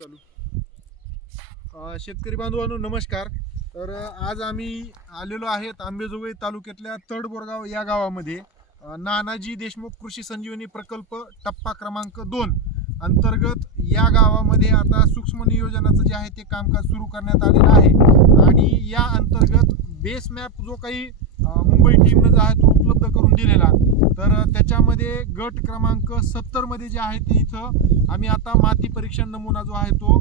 चालू. शेतकरी बांधवांनो नमस्कार. तर आज आम्ही आलेलो आहेत आंबेजोगाई तालुक्यातल्या तडबोरगाव या गावामध्ये. नानाजी देशमुख कृषी संजीवनी प्रकल्प टप्पा क्रमांक दोन अंतर्गत या गावामध्ये आता सूक्ष्म नियोजनाचं जे आहे ते कामकाज सुरू करण्यात आलेलं आहे. आणि या अंतर्गत बेस मॅप जो काही मुंबई टीमनं जो आहे तो उपलब्ध करून दिलेला. तर त्याच्यामध्ये गट क्रमांक सत्तरमध्ये जे आहे ते इथं आम्ही आता माती परीक्षण नमुना जो आहे तो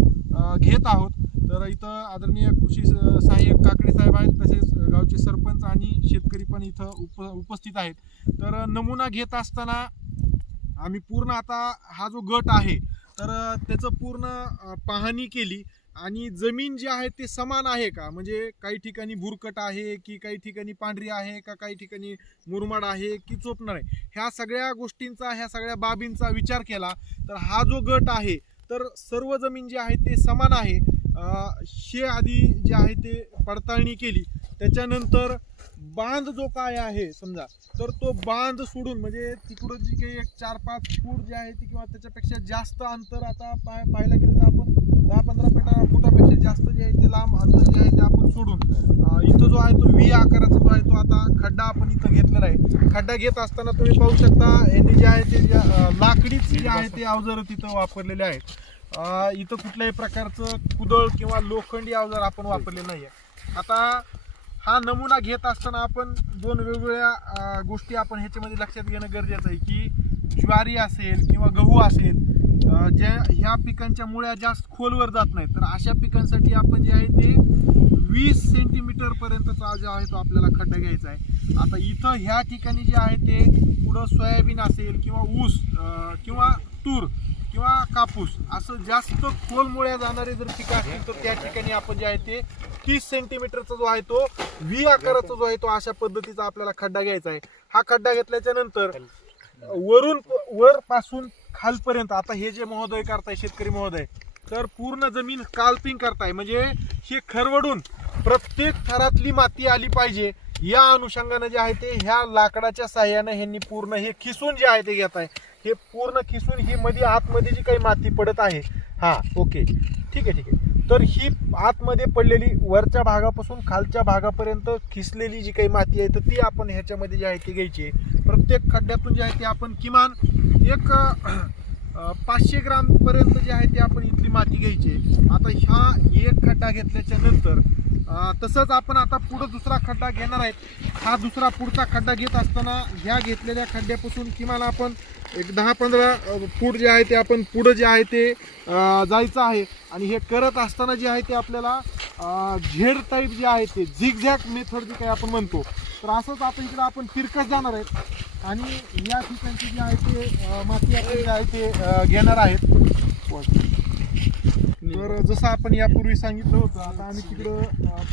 घेत आहोत. तर इथं आदरणीय कृषी स- सहाय्यक काकडे साहेब आहेत तसेच गावचे सरपंच आणि शेतकरी पण इथं उप उपस्थित आहेत. तर नमुना घेत असताना आम्ही पूर्ण आता हा जो गट आहे तर त्याचं पूर्ण पाहणी केली. आणि जमीन जी आहे ते समान आहे का? म्हणजे काही ठिकाणी भुरकट आहे की काही ठिकाणी पांढरी आहे का काही ठिकाणी मुरमाड आहे की चोपणार आहे? ह्या सगळ्या गोष्टींचा ह्या सगळ्या बाबींचा विचार केला तर हा जो गट आहे तर सर्व जमीन जी आहे ते समान आहे. हे आधी जे आहे ते पडताळणी केली. त्याच्यानंतर बांध जो काय आहे समजा तर तो बांध सोडून म्हणजे तिकडं जी काही एक चार पाच फूट जे आहे ती किंवा त्याच्यापेक्षा जास्त अंतर आता पाय पाहायला गेलं तर आपण दहा पंधरा फुटा फुटापेक्षा जास्त जे आहे ते लांब अंतर जे आहे ते आपण सोडून इथं जो आहे तो व्ही आकाराचा जो आहे तो आता खड्डा आपण इथं घेतलेला आहे. खड्डा घेत असताना तुम्ही पाहू शकता यांनी जे आहे ते जे, लाकडीच जे आहे ते अवजारं तिथं वापरलेले आहेत. इथं कुठल्याही प्रकारचं कुदळ किंवा लोखंडी अवजार आपण वापरले नाही आहे आता हा नमुना घेत असताना आपण दोन वेगवेगळ्या गोष्टी आपण ह्याच्यामध्ये लक्षात घेणं गरजेचं आहे की ज्वारी असेल किंवा गहू असेल ज्या ह्या पिकांच्या मुळ्या जास्त खोलवर जात नाहीत. तर अशा पिकांसाठी आपण जे आहे ते वीस सेंटीमीटर पर्यंतचा जो आहे तो आपल्याला खड्डा घ्यायचा आहे. आता इथं ह्या ठिकाणी जे आहे ते पुढं सोयाबीन असेल किंवा ऊस किंवा तूर किंवा कापूस असं जास्त खोल मुळ्या जाणारे जर पिकं असतील तर त्या ठिकाणी आपण जे आहे ते तीस सेंटीमीटरचा जो आहे तो व्ही आकाराचा जो आहे तो अशा पद्धतीचा आपल्याला खड्डा घ्यायचा आहे. हा खड्डा घेतल्याच्या नंतर वरून वर पासून खालपर्यंत आता हे जे महोदय करताय शेतकरी महोदय तर पूर्ण जमीन काल्पिंग करताय. म्हणजे हे खरवडून प्रत्येक थरातली माती आली पाहिजे. या अनुषंगाने जे आहे ते ह्या लाकडाच्या साह्यानं ह्यांनी पूर्ण हे खिसून जे आहे ते घेत आहे. हे पूर्ण खिसून ही मध्ये आतमध्ये जी काही माती पडत आहे. हा ओके. ठीक आहे ठीक आहे. तर ही आतमध्ये पडलेली वरच्या भागापासून खालच्या भागापर्यंत खिसलेली जी काही माती आहे तर ती आपण ह्याच्यामध्ये जी आहे ती घ्यायची आहे. प्रत्येक खड्ड्यातून जे आहे ते आपण किमान एक पाचशे ग्रामपर्यंत जे आहे ते आपण इथली माती घ्यायची आहे. आता ह्या एक खड्डा घेतल्याच्या नंतर तसंच आपण आता पुढं दुसरा खड्डा घेणार आहेत. हा दुसरा पुढचा खड्डा घेत असताना ह्या घेतलेल्या खड्ड्यापासून किमान आपण एक दहा पंधरा फूट जे आहे ते आपण पुढं जे आहे ते जायचं आहे. आणि हे करत असताना जे आहे ते आपल्याला झेड टाईप जे आहे ते झिगझॅक मेथड जे काही आपण म्हणतो. तर असंच आपण इकडं आपण तिरकस जाणार आहेत. आणि या ठिकाणची जी आहे ते माती आपण जे आहे ते घेणार आहेत. तर जसं आपण यापूर्वी सांगितलं होतं आता आम्ही तिकडं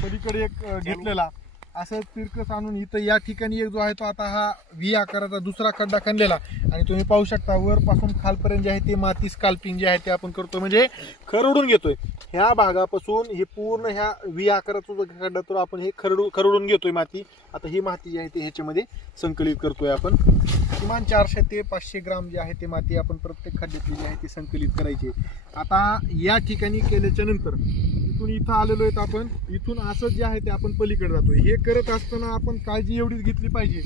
पलीकडे एक घेतलेला. असं तिरकस आणून इथं या ठिकाणी एक जो आहे तो आता हा व्ही आकाराचा दुसरा खड्डा खणलेला. आणि तुम्ही पाहू शकता वरपासून खालपर्यंत जे आहे ते माती स्काल्पिंग जे आहे ते आपण करतो म्हणजे खरडून घेतोय. ह्या भागापासून हे पूर्ण ह्या व्ही आकाराचा जो खड्डा तो आपण हे खरडू खरडून घेतोय माती. आता ही माती जी आहे ते ह्याच्यामध्ये संकलित करतोय आपण. किमान चारशे ते पाचशे ग्राम जे आहे ते माती आपण प्रत्येक खड्ड्यातली जी आहे ती संकलित करायची आता या ठिकाणी केल्याच्यानंतर इथून इथं आलेलो आहेत आपण. इथून असं जे आहे ते आपण पलीकडे जातोय. हे करत असताना आपण काळजी एवढीच घेतली पाहिजे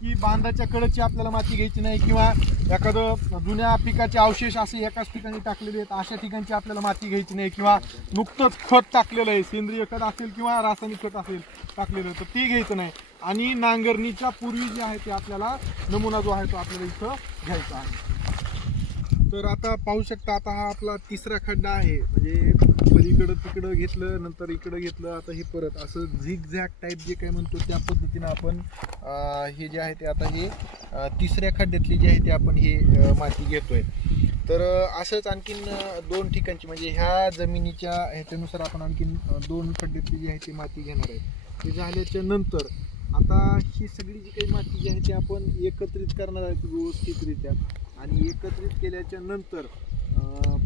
की बांधाच्या कडची आपल्याला माती घ्यायची नाही किंवा एखादं जुन्या पिकाचे अवशेष असे एकाच ठिकाणी टाकलेले आहेत अशा ठिकाणची आपल्याला माती घ्यायची नाही किंवा नुकतंच खत टाकलेलं आहे सेंद्रिय खत असेल किंवा रासायनिक खत असेल टाकलेलं तर ते घ्यायचं नाही. आणि नांगरणीच्या पूर्वी जे आहे ते आपल्याला नमुना जो आहे तो आपल्याला इथं घ्यायचा आहे. तर आता पाहू शकता आता हा आपला तिसरा खड्डा आहे. म्हणजे पलीकडं तिकडं घेतलं नंतर इकडं घेतलं आता हे परत. असं झिग झॅक टाईप जे काय म्हणतो त्या पद्धतीनं आपण हे जे आहे ते आता हे तिसऱ्या खड्ड्यातली जे आहे ते आपण हे माती घेतोय. तर असंच आणखीन दोन ठिकाणची म्हणजे ह्या जमिनीच्या ह्याच्यानुसार आपण आणखीन दोन खड्ड्यातली जी आहे ती माती घेणार आहे. ते झाल्याच्यानंतर आता ही सगळी जी काही माती जी आहे ती आपण एकत्रित करणार आहे व्यवस्थितरित्या. आणि एकत्रित केल्याच्यानंतर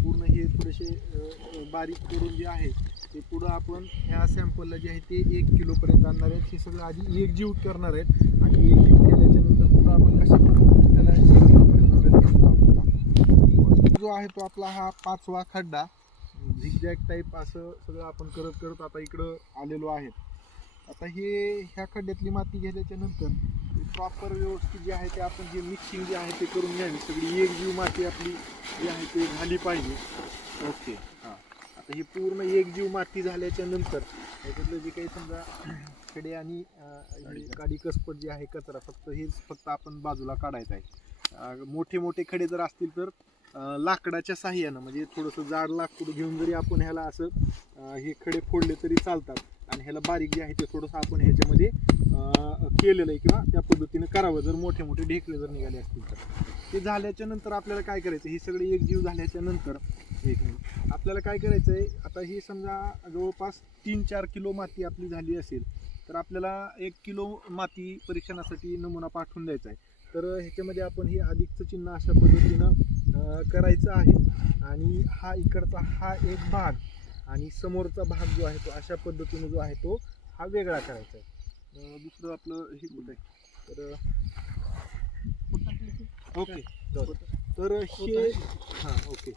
पूर्ण हे थोडेसे बारीक करून जे आहे ते पुढं आपण ह्या सॅम्पलला जे आहे ते एक किलोपर्यंत आणणार आहेत. हे सगळं आधी एकजीव करणार आहेत आणि एकजीव केल्याच्यानंतर पुढं आपण कशा पद्धतीने त्याला एक किलोपर्यंत जो आहे तो आपला हा पाचवा खड्डा झिगझॅग टाईप असं सगळं आपण करत करत आता इकडं आलेलो आहे. आता हे ह्या खड्ड्यातली माती घेतल्याच्या नंतर प्रॉपर व्यवस्थित जे आहे ते आपण जे मिक्सिंग जे आहे ते करून घ्यावी. सगळी एकजीव माती आपली जी आहे ते झाली पाहिजे. ओके. हां. आता ही पूर्ण एकजीव माती झाल्याच्यानंतर याच्यातलं जे काही समजा खडे आणि काडी कसपट जे आहे कचरा फक्त हेच फक्त आपण बाजूला काढायचं आहे. मोठे मोठे खडे जर असतील तर लाकडाच्या साह्यानं म्हणजे थोडंसं जाड लाकूड घेऊन जरी आपण ह्याला असं हे खडे फोडले तरी चालतात. आणि ह्याला बारीक जे आहे ते थोडंसं आपण ह्याच्यामध्ये केलेलं आहे किंवा त्या पद्धतीनं करावं जर मोठे मोठे ढेकले जर निघाले असतील तर. ते झाल्याच्यानंतर आपल्याला काय करायचं हे सगळे एकजीव झाल्याच्यानंतर एक मिनिट. आपल्याला काय करायचं आहे? आता ही समजा जवळपास तीन चार किलो माती आपली झाली असेल तर आपल्याला एक किलो माती परीक्षणासाठी नमुना पाठवून द्यायचा आहे. तर ह्याच्यामध्ये आपण हे अधिकचं चिन्ह अशा पद्धतीनं करायचं आहे. आणि हा इकडचा हा एक भाग आणि समोरचा भाग जो आहे तो अशा पद्धतीने जो आहे तो हा वेगळा करायचा आहे. दुसरं आपलं हे कुठं आहे? तर ओके तर हे हां ओके.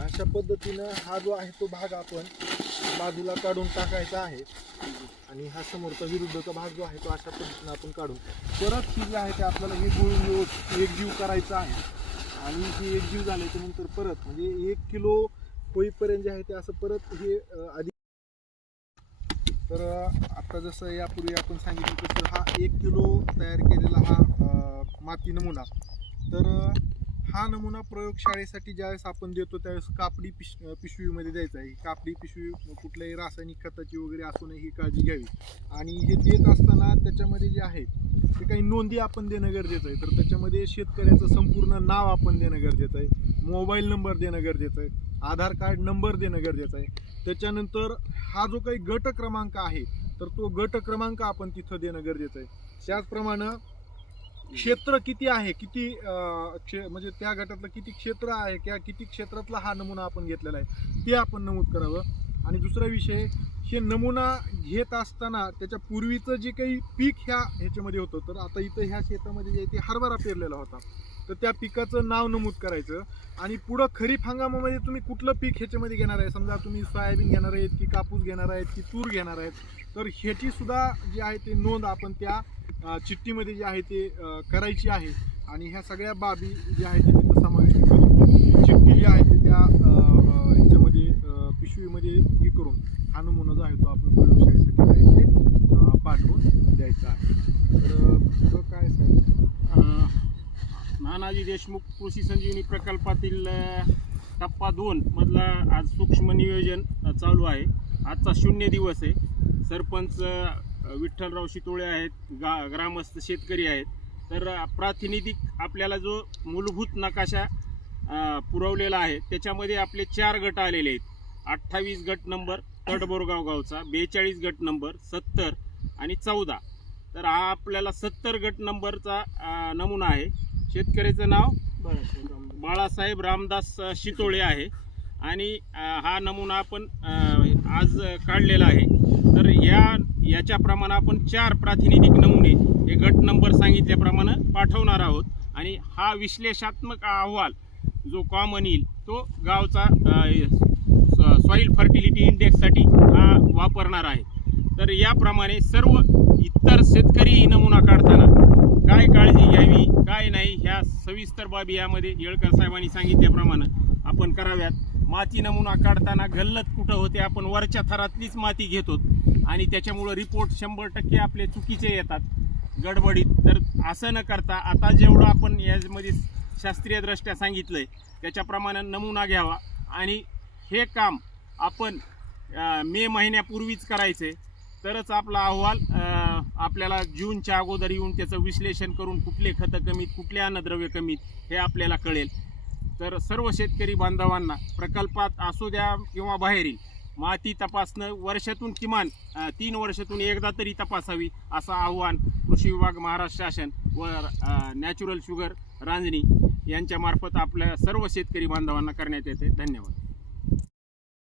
अशा पद्धतीनं हा जो आहे तो भाग आपण बाजूला काढून टाकायचा आहे. आणि हा समोरचा विरुद्धचा भाग जो आहे तो अशा पद्धतीनं आपण काढून परत ही जे आहे ते आपल्याला हे गुळून एकजीव करायचा आहे. आणि हे एकजीव झाल्याच्यानंतर परत म्हणजे एक किलो होईपर्यंत जे आहे ते असं परत हे आधी तर आता जसं यापूर्वी आपण सांगितलं तसं हा एक किलो तयार केलेला हा माती नमुना. तर हा नमुना प्रयोगशाळेसाठी ज्यावेळेस आपण देतो त्यावेळेस कापडी पिश पिशवीमध्ये द्यायचा आहे. कापडी पिशवी कुठल्याही रासायनिक खताची वगैरे असू नये ही काळजी घ्यावी. आणि हे देत असताना त्याच्यामध्ये जे आहे ते काही नोंदी आपण देणं गरजेचं आहे. तर त्याच्यामध्ये शेतकऱ्याचं संपूर्ण नाव आपण देणं गरजेचं आहे. मोबाईल नंबर देणं गरजेचं आहे. आधार कार्ड नंबर देणं गरजेचं आहे. त्याच्यानंतर हा जो काही गट क्रमांक आहे तर तो गट क्रमांक आपण तिथं देणं गरजेचं आहे. त्याचप्रमाणे क्षेत्र किती आहे किती क्षे म्हणजे त्या गटातलं किती क्षेत्र आहे किंवा किती क्षेत्रातला हा नमुना आपण घेतलेला आहे ते आपण नमूद करावं. आणि दुसरा विषय हे नमुना घेत असताना त्याच्या पूर्वीचं जे काही पीक ह्या ह्याच्यामध्ये होतं तर आता इथं ह्या शेतामध्ये जे आहे ते हरभरा पेरलेला होता. तर त्या पिकाचं नाव नमूद करायचं. आणि पुढं खरीप हंगामामध्ये तुम्ही कुठलं पीक ह्याच्यामध्ये घेणार आहे? समजा तुम्ही सोयाबीन घेणार आहेत की कापूस घेणार आहेत की तूर घेणार आहेत तर ह्याची सुद्धा जी आहे ते नोंद आपण त्या चिठ्ठीमध्ये जी आहे ते करायची आहे. आणि ह्या सगळ्या बाबी ज्या आहेत ते तिथं समाविष्ट करून चिठ्ठी जी आहे ते त्या ह्याच्यामध्ये पिशवीमध्ये हे करून हा नमुना जो आहे तो आपण प्रयोगशाळेसाठी आहे ते पाठवून द्यायचा आहे. तर काय सांगितलं नानाजी देशमुख कृषी संजीवनी प्रकल्पातील टप्पा दोन मधला आज सूक्ष्म नियोजन चालू आहे. आजचा शून्य दिवस आहे. सरपंच विठ्ठलराव शितोळे आहेत गा ग्रामस्थ शेतकरी आहेत. तर प्रातिनिधिक आपल्याला जो मूलभूत नकाशा पुरवलेला आहे त्याच्यामध्ये आपले चार गट आलेले आहेत. अठ्ठावीस गट नंबर तडबोरगाव गावचा बेचाळीस गट नंबर सत्तर आणि चौदा. तर हा आपल्याला सत्तर गट नंबरचा नमुना आहे. शेतकऱ्याचं नाव बाळासाहेब रामदास. शितोळे आहे. आणि हा नमुना आपण आज काढलेला आहे. तर या याच्याप्रमाणे आपण चार प्रातिनिधिक नमुने हे गट नंबर सांगितल्याप्रमाणे पाठवणार आहोत. आणि हा विश्लेषात्मक अहवाल जो कॉमन येईल तो गावचा सॉईल फर्टिलिटी इंडेक्ससाठी हा वापरणार आहे. तर याप्रमाणे सर्व इतर शेतकरी नमुना काढताना काय काळजी घ्यावी काय नाही ह्या सविस्तर बाबी यामध्ये येळकर साहेबांनी सांगितल्याप्रमाणे आपण कराव्यात. माती नमुना काढताना गल्लत कुठं होते आपण वरच्या थरातलीच माती घेतो आणि त्याच्यामुळं रिपोर्ट शंभर टक्के आपले चुकीचे येतात. गडबडीत. तर असं न करता आता जेवढं आपण यामध्ये शास्त्रीयदृष्ट्या सांगितलं आहे त्याच्याप्रमाणे नमुना घ्यावा आणि हे काम आपण मे महिन्यापूर्वीच करायचे. तरच आपला अहवाल आपल्याला जूनच्या अगोदर येऊन त्याचं विश्लेषण करून कुठले खतं कमीत कुठले अन्नद्रव्य कमीत हे आपल्याला कळेल. तर सर्व शेतकरी बांधवांना प्रकल्पात असू द्या किंवा बाहेरील माती तपासणं वर्षातून किमान तीन वर्षातून एकदा तरी तपासावी असं आव्हान कृषी विभाग महाराष्ट्र शासन व नॅचरल शुगर रांजणी यांच्यामार्फत आपल्या सर्व शेतकरी बांधवांना करण्यात येते. धन्यवाद.